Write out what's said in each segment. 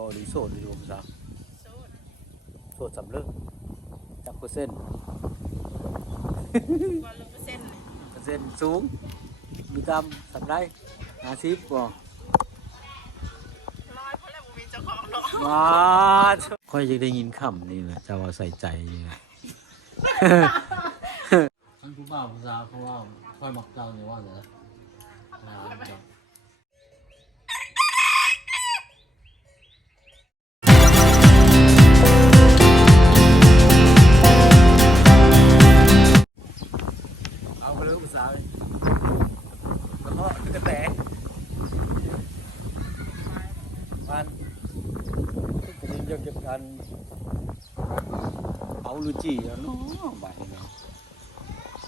บ่ดีโสดดีบ่ผู้สาวโสดโสดสำเร็จจักเปอร์เซ็นต์วันละเปอร์เซ็นต์เลยเปอร์เซ็นต์สูงมีกรรมสำไร50บ่ร้อยเพราะแล้วบ่มีเจ้าของเนาะว้าค่อยจะได้ยินคำนี่แหละเจ้าว่าใส่ใจนี่แหละท่านผู้บ่าวผู้สาวเขาว่าค่อยมักเจ้าเนี่ยว่าจะนะเอ เอาลูจีเอาเนาะบาดนี้เนาะ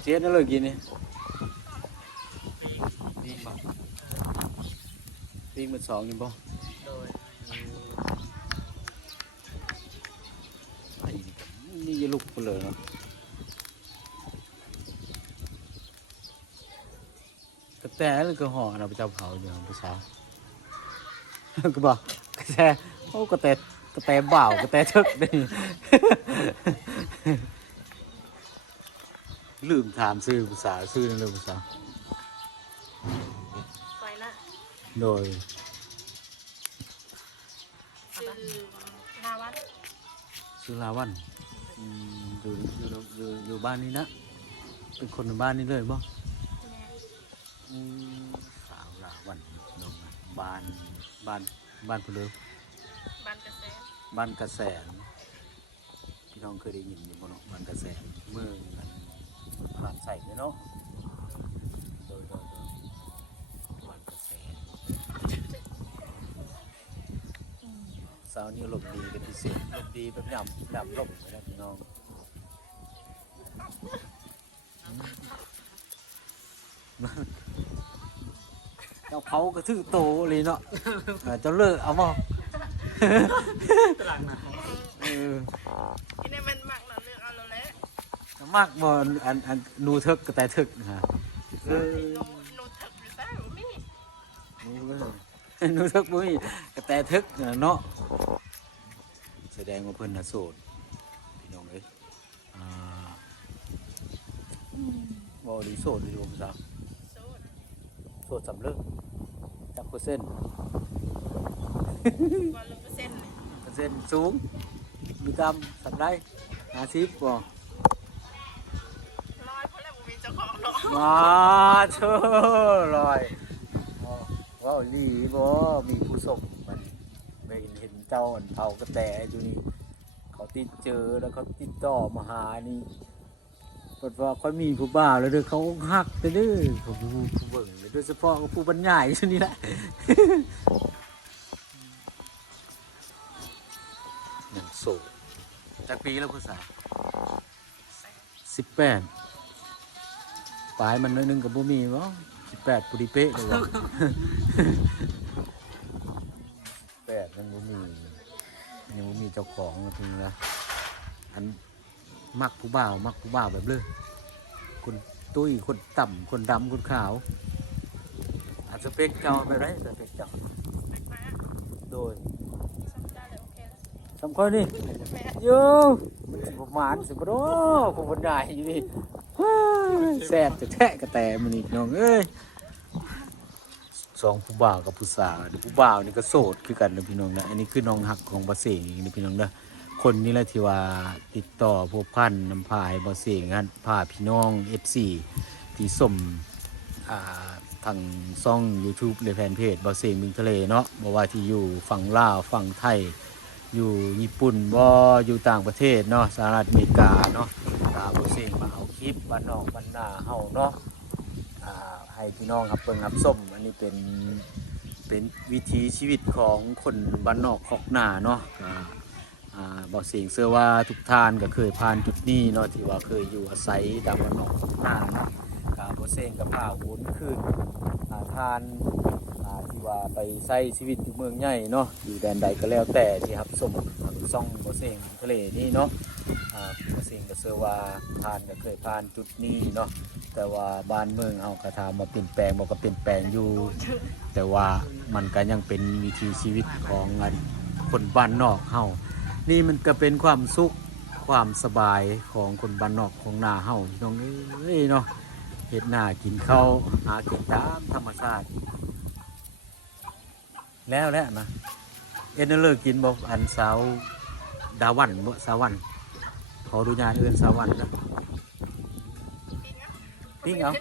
เจ๊นั่นเลยกินนี่ปีนบ่ปีมันสองนี่บ่นี่จะลุกไปเลยเนาะกระแตแล้วก็ห่อเราไปเจ้าเผาอยู่ผู้สาก็บอกกระแตโอ้กระแตกระแตบ่าวกระแตเทึกนี่ ลืมถามซื้อภาษาวซื้อนั่นเลยภาษาวไปนะโดยชื่อนาวัดซื้อลาวันอืมอยู่อยู่อยู่อยู่บ้านนี้นะเป็นคนในบ้านนี้เลยบ่แม่อืมสาวลาวันลงมาบ้านบ้านบ้านเพนเลือบ้านกระแสบ้านกระแสนพี่ น้องเคยได้ยินอยู่บ่เนาะบ้านกระแสเมืองอันผ่านใส่เนาะโดยโดยโดยบ้านกระแสสาวนี่ลมณ์ดีเป็นพิเศษหลมณ์ดีแบบหยำยำลมเลยนะพี่น้องเจ้าเขาก็ถือโตเลยเนาะเจ้าเลิกเอาบ่ตลังนะ มากบอลอันอันนูเทึกกระแตทึกนะฮะเออหนูหนูถึกอยู่ใต้บ่มีนูเอ้ยนูเทึกบุ้ยกระแตทึกน่ะเนาะแสดงว่าเพิ่นน่ะโสดพี่น้องเอ้ยอ่าบ่ดีโสดดีบ่ผู้สาวโสดโสดสำเร็จจักเปอร์เซ็นต์วันละเปอร์เซ็นต์เลยเปอร์เซ็นต์สูงมีกรรมสำไร50บ่ร้อยเพร เจ้าของเนาะว้าเชื่อลอยว้าวดีบ่มีผู้ส่งมันไม่เห็นเจ้าอันเผากระแตอยู่นี่เขาติดเจอแล้วเขาติดต่อมาหานี่เปิดว่าค่อยมีผู้บ่าวแล้วเด้อเขาหักไปเด้อเขาผู้ผู้เบิ่งเลยโดยเฉพาะผู้บรรยายช่วนี้แหละหนึ่งโสดจากปีแล้วผู้สาวสิบแปด ปลายมันน้อยหนึงกับบุมีวะสิบแปดปุริเป๊ะเลยวะแปดมันบุมียังบุมีเจ้าของจริงนะอันมักผู้บ่าวมักผู้บ่าวแบบเลยคนตุ้ยคนต่ำคนดำคนขาวอันสเปกเจ้าไปไรสเปกเจ้าแปลกมาโดยสัปดาห์เลยโอเคแล้วสำคัญนี่แม่โยมันสิประมาณสิบโรผู้บรรยายอ ยแซ่บจะแทะกระแตมันอีกน้องเอ้ยสองผู้บ่าวกับผู้สาวเดี๋ยวผู้บ่าวนี่ก็โสดคือกันนะพี่น้องนะอันนี้คือน้องหักของบาเสงนี่พี่น้องนะคนนี้แหละที่ว่าติดต่อพวกพันน้ำพายบาเสงงันพาพี่น้อง FC ที่สมอ่าทางซ่อง YouTube หรือแฟนเพจบาเสงมิงทะเลเนาะบ่ว่าที่อยู่ฝั่งลาวฝั่งไทย อยู่ญี่ปุ่นบ่อยู่ต่างประเทศเนาะสหรัฐอเมริกาเนาะตาบาเสง ลิปบ้านนอกบ้านนาเฮาเนาะให้พี่น้องครับเบิ่งครับส้มอันนี้เป็นเป็นวิถีชีวิตของคนบ้านนอกขอกหน้าเนาะก็อ่าบอกเสียงเสื้อว่าทุกท่านก็เคยผ่านจุดนี้เนาะที่ว่าเคยอยู่อาศัยตามบ้านนอกขอกหนาเนาะก็บ่เสียงกับผ้าวนคืนอ่าทาน ว่าไปใช้ชีวิตอยู่เมืองใหญ่เนาะอยู่แดนใดก็แล้วแต่ที่ครับส้มซ่องบ่เสียงทะเลนี่เนาะบ่เสียงก็เสือว่าทานก็เคยผ่านจุดนี้เนาะแต่ว่าบ้านเมืองเฮาก็ถามมาเปลี่ยนแปลงบ่ก็เปลี่ยนแปลงอยู่ แต่ว่ามันก็ยังเป็นวิถีชีวิตของคนบ้านนอกเฮานี่มันก็เป็นความสุขความสบายของคนบ้านนอกของนาเฮาพี่น้องเอ้ยเนาะเฮ็ดหนากินข้าวหากินตามธรรมชาติ แล้วแหละนะเอ็นเลิกกินบอกอันสาวดาวันบ่สาวันขอดูญาตเอื้นสาวันนะปิ้งเอา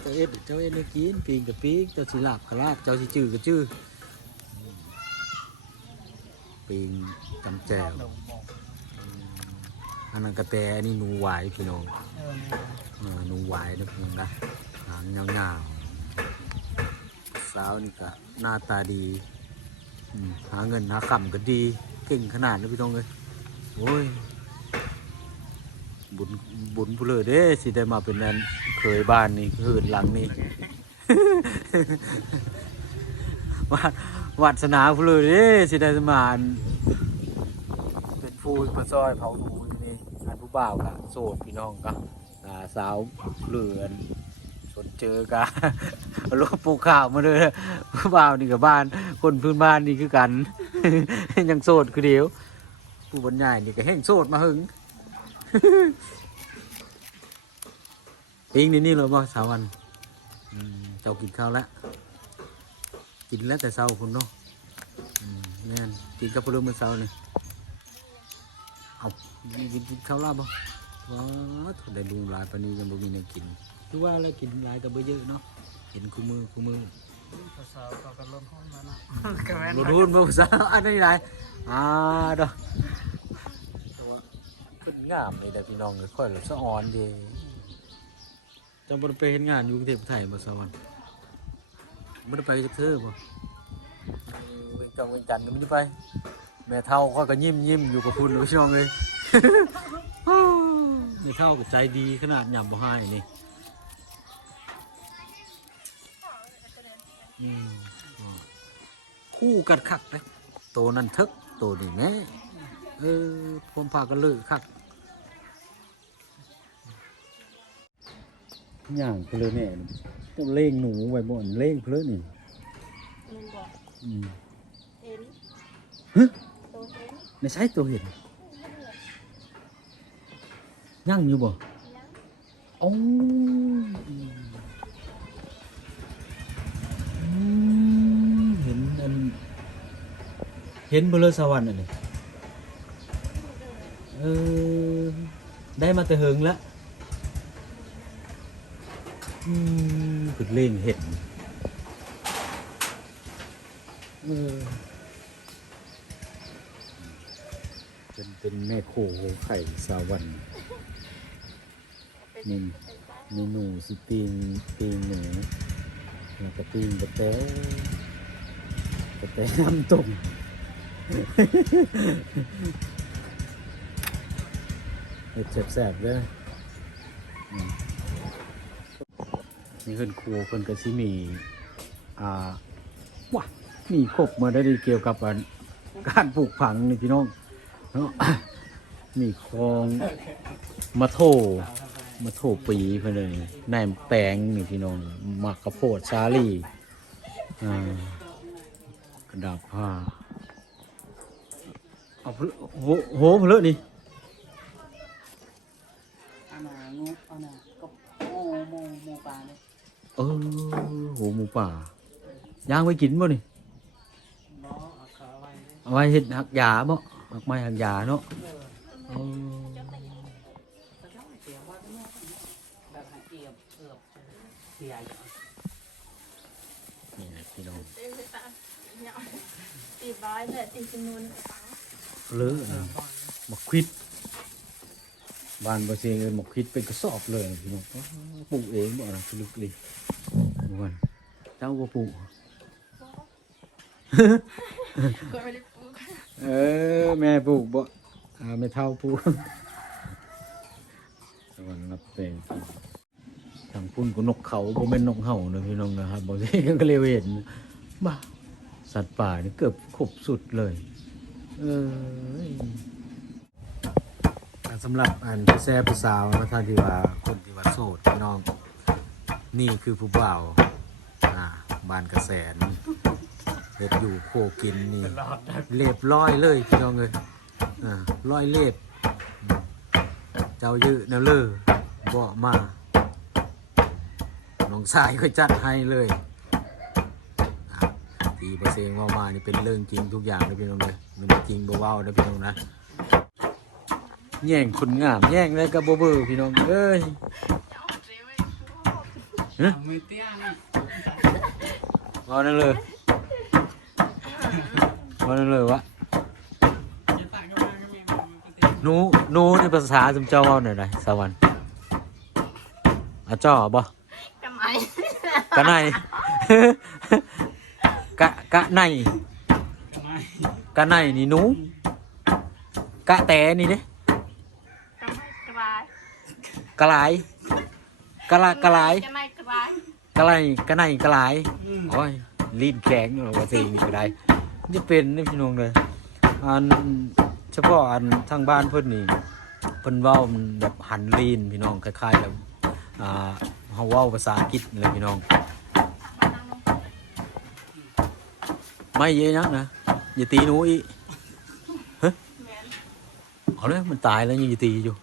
เจ้าเอ็ดเจ้าเอ็ดกินปิ้งกับปิ้งเจ้าสิลาบกับลาบเจ้าสิจื้อกับจื้อปิ้งจำแจวอันนั้นกระแตอันนี้หนูหวายพี่น้องหนูหวายนะพี่น้องนะหางยาว สาวนี่ก็หน้าตาดีหาเงินหาคำก็ดี เก่งขนาดนี้พี่น้องเลยโอ้ย บุญบุญผู้เลยเด้สิได้มาเป็นนั้นเคยบ้านนี่เหินหลังนี่วาดวาสนาผู้เลยเด้สิได้มานเป็นผู้ประซอยเผาหนูนี่อันผู้บ่าวกะโสดพี่น้องก็สาวเหลือน เจอกะเอารถปลูกข้าวมาเลยผู้บ่าวนี่กับบ้าน คนพื้นบ้านนี่คือกัน ยังโสดคือเดียว ผู้บรรยายนี่ก็แห้งโสดมาหึงปิงนี่นี่เลยบ่สาววันเจ้ากินข้าวแล้วกินแล้วแต่เช้าคุณเนาะแม่นกินกับเพื่อนเมื่อเช้านี่เอากินกินข้าวลาบบ่ว้าถูกได้ลุงหลายปานนี้ยังบ่มีแนวกิน คือว่าแล้วกินหลายก็บ่เยอะเนาะเห็นคู่มือคู่มือภาษาเขากันล้นห้องแล้วนะก็แม่นบ่รู้บ่ซะอันนี้หลายอ่าเด้อแต่ว่าเพิ่นงามเลยเด้อพี่น้องเอ้ยค่อยละสะอ่อนเด้เจังบ่ได้ไปเฮ็ดงานอยู่กรุงเทพไทยบ่สะวันบ่ได้ไปจักเทื่อบ่เออเว้นจังเว้นจันทร์ก็ไม่ได้ไป แม่เฒ่าค่อยก็ยิ้มยิ้มอยู่กับคุณพี่น้องเอ้ยแม่เฒ่าก็ใจดีขนาดหยำบ่ให้นี่ คู่กันคักเลยโตนั่นทึกโตนี่แม่เออพมพากันเลยคักย่างเพลอแน่นี่ต้องเล่งหนูไว้บ่อนเล่งเพลอนี่มันบอกอืมเห็นฮะโตเห็นในใช้ตัวเห็นย่างอยู่บ่โอ้อืมเห็ นอันเห็นเบลอสวรรค์อันนี้เออได้มาแต่เหิงแล้วอืมฝึกเล่งเห็นเออเป็นเป็นแม่โคโหไข่สาวันนี่เมนูสิปีงปีงหนูแล้วก็ปีงกระแตก ระแตน้ำต้มเห็ดแสบๆเด้ออืมนี่เพิ่นครัวเพิ่นก็สิมี อ่าว้ามีครบมาได้ดีเกี่ยวกับการปลูกผังนี่พี่น้องเนาะมีคลองมาโถมาโถปีเพื่นเลยนายแตงนี่พี่น้องมักกระโพดซาลี่อ่า ระดาษผ้าเอาเพลโหโหเพลนี่อันน่ะงูอันน่ะก็โมโมโมปลาเนี่ยเออโหหมูป่าย่างไว้กินบ่นี่บ่เอาขาไว้เลยเอาไว้เห็ดหักยาบ่หักไม้หักยาเนาะเออแต่ถ้าไม่เสียว่าเนี่ยแบบให้เอียบเอือบเสียอย่าง นี่นะพี่น้อง เต็มเลยตาเนี่ย ตีบ้ายเนี่ยตีจำนวนเลอะนะมะควิดบานบาเซียงเลยมะควิดเป็นกระสอบเลยพี่น้องปลูกเองบ่นะลึกเลยดูกันเจ้าก็ปลูกก็ไม่ได้ปลูกเออแม่ปลูกบ่อาไม่เท่าปลูกวรรค์รับแต่งกินทางพุ่นก็นกเขาบ่แม่นนกเห่านะพี่น้องนะครับบาเซีก็เลยเห็นบ้า สัตว์ป่านี่เกือบครบสุดเลย เออสำหรับอันผู้แซ่ผู้สาวนะท่านที่ว่าคนที่ว่าโสดพี่น้อง นี่คือผู้บ่าวอ่าบ้านกระแสนไปฮ็ดอยู่โคกินนี่เรียบร้อยเลยพี่น้องเลยอ่าร้อยเรียบเจ้ายื้อแนวเลอบ่มาน้องชายก็จัดให้เลย ที่ประเซงเว่ามานี่เป็นเรื่องจริงทุกอย่างเลยพี่น้องเลยมันจริงบ่เว้านะพี่น้องนะแย่งคนงามแย่งได้กับบ่เบอร์พี่น้องเอ้ยมือเตี้ยนี่เอานั่นเลยเอานั่นเลยวะจะต่างกันมาก็มีมือเตี้ยหนูหนูในภาษาจำเจ้าเว่าหน่อยหน่อยสวรรค์อาจ้อบ่ทำไมกะใน กะกะในก็ไม่กะในนี่หนู กะแต่นี่เด้ทำไมกระไรกะหลกะละกะหลายจะไม่กระไรกะไรกะในกะหลโอ้ยลิ้นแข็งอยู่ว่าสินี่ก็ได้จะเป็นนี่พี่น้องเลยอันเฉพาะอันทางบ้านเพิ่นนี่เพิ่นเว้ามันแบบหันลีนพี่น้องคล้ายๆแบบอ่าเฮาเว้าภาษาอังกฤษนี่แหละพี่น้อง ไม่เยอะนักนะอย่าตีหนูอีกแมนเอาเลยมันตายแล้วยังจะตีอยู่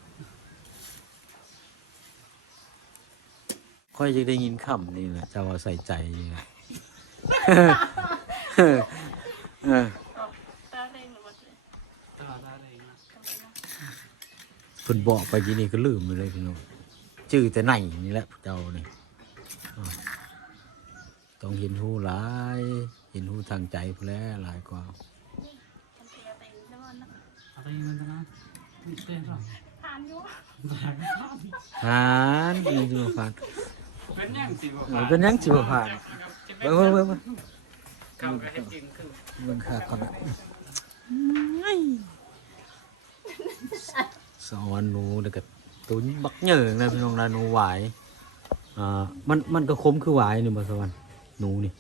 ค่อยจะได้ยินคำนี่แหละเจ้าว่าใส่ใจนี่แหละเงหรือว่าจะตลอดอะไรนะทำไมนะเบอกไปทีนี้ก็ลืมไปเลยพี่น้องชื่อแต่ไหนนี่แหละเจ้านี่ต้องเห็นหูหลาย เห็นหูทางใจพู้นแหล้วหลายกว่าทำเสียแต่งแล้วนะเอาตัวยืนนะเต้นหรอผ่านอยู่หานนี่คือผ่านเป็นยังสิบ่เออเป็นหยังสิบ่ผ่านเบิ่งเบิ่งเบิ่งเบิ่งเข้ากับเฮ็ดกินคือเบิ่งขาก่อนนะสอนหนูแล้วก็ตุ้นบักเหยิงนะพี่น้องนะหนูหวายอ่ามันมันก็คมคือหวายนี่บ่สวรรค์หนูนี่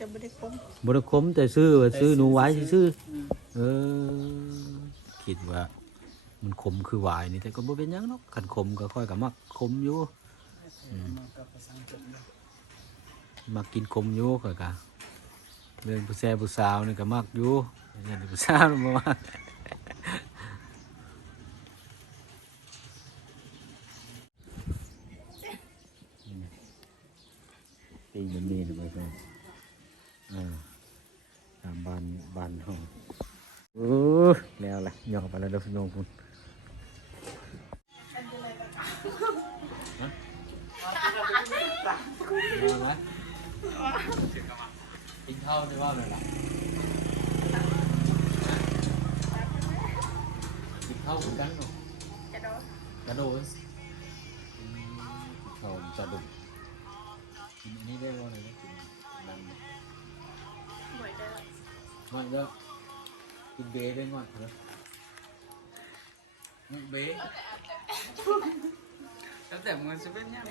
จะไม่ได้คุ้มบ่ได้คมแต่ซื้อว่าซื้อหนูหวายซื้อๆเออ คิดว่า มันคมคือหวายนี่แต่ก็บ่เป็นหยังเนาะคันคมก็ค่อยก็มักคมอยู่อืมมักกินคมอยู่ค่อยก็เรื่องผู้แซ่ผู้สาวนี่ก็มักอยู่เนี่ยผู้สาวนี่บ่มักตีมันนี่นะบ่ครับอ่า ตามบ้านบ้านห้องโอ้แล้วแหละย่อไปแล้วเด้อพี่น้องคุณกินข้าวได้ว่าเลยล่ะกินข้าวเหมือนกันเนาะจะโดนกระโดดอืมกินข้าวกระดู ง่อยเยอะกินเบได้ง่อยเหรอง่อยเบแล้วแต่มือจะเป็นยังไง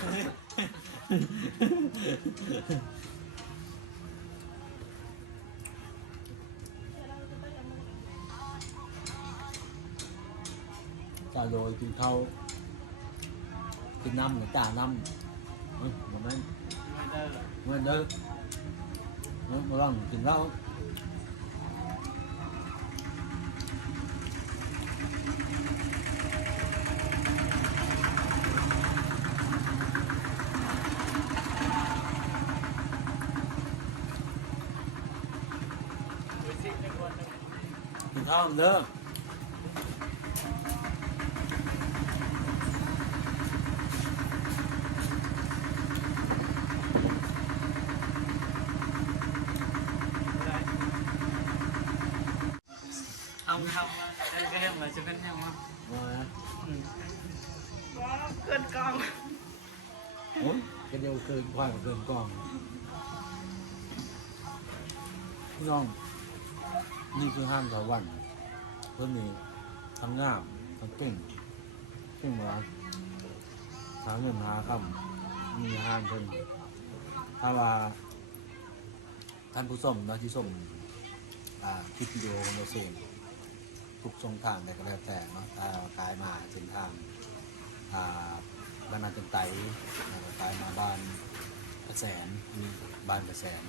เขาว่าค่อยมักเจ้าเนี่ยว่าเห ngon nữa không không cái em là cho cái em không? Ừ. có cơn con. Ủa, cái điều cơn khoai và cơn con. Ngon น้องคุ้มค่าให้เลยเดี๋ยวจะเป็นตาเออก็บ่จื้อหรอกคนเราพี่น้องเลยอืมค่อยมักเจ้าว่าเดี๋ยวนั้นเงาหมูลองว่าค่อยฟังหมูจ่าโดยกินข้าวกินน้ำหรือจ่าน้ำเอ้ยแบบนั้นไม่ได้หรอกเมื่อเด้อเมื่อมาลองเกินข้าวเด้อทำมาเอ้ยก็ยังเหมือนจะเป็นยังมาวเกินกองโอ้ยก็เดียวเกินครับมีห้ามเพื่อนมีทั้งงามทั้งเก่งเก่งมาสามเงินหาคำมีห้ามเพิ่นถ้าว่าท่านผู้ชมเนาะที่ชมอ่าคลิปวิดีโอของเราเองทุกช่องทางใดก็แล้วแต่เนาะถ้ายมาเส้นทางอ่าบ้านนาจังไตแล้วก็กายมาบ้านกระแสนมีบ้านกระแสน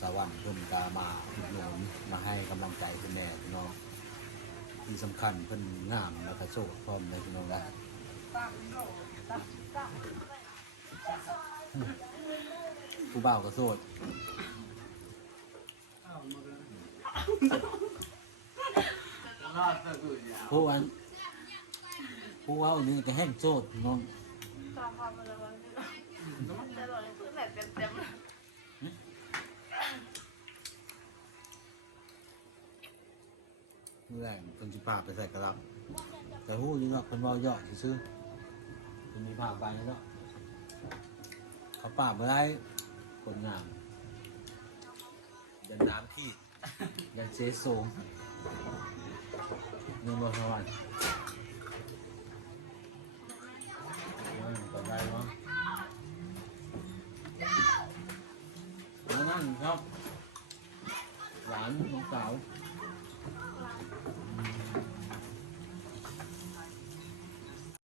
สวรรค์เพิ่นกามาอุดหนุนมาให้กำลังใจเพิ่นแน่พี่น้องที่สำคัญเพิ่นงามแล้วก็โชคพร้อมเลยพี่น้องได้ผู้บ่าวก็โสดผู้อันผู้ว่านี่ก็แห้งโสดพี่น้องตามความาเลยวันนี้จะหล่นขึ้นแบบเต็มๆเลย เมื่อไหร่เพิ่นสิพาไปใส่กระลับแต่ฮู้อยู่เนาะเพิ่นเว้าย่อซื่อๆเพิ่นมีพาไปเนาะเขาป่าบ่ได้คนงามเดินน้ำขี้ยันเซโซมเงินบอสวรรค์ว่าต่อไปเนาะแล้วนั่นครับหลานน้องสาว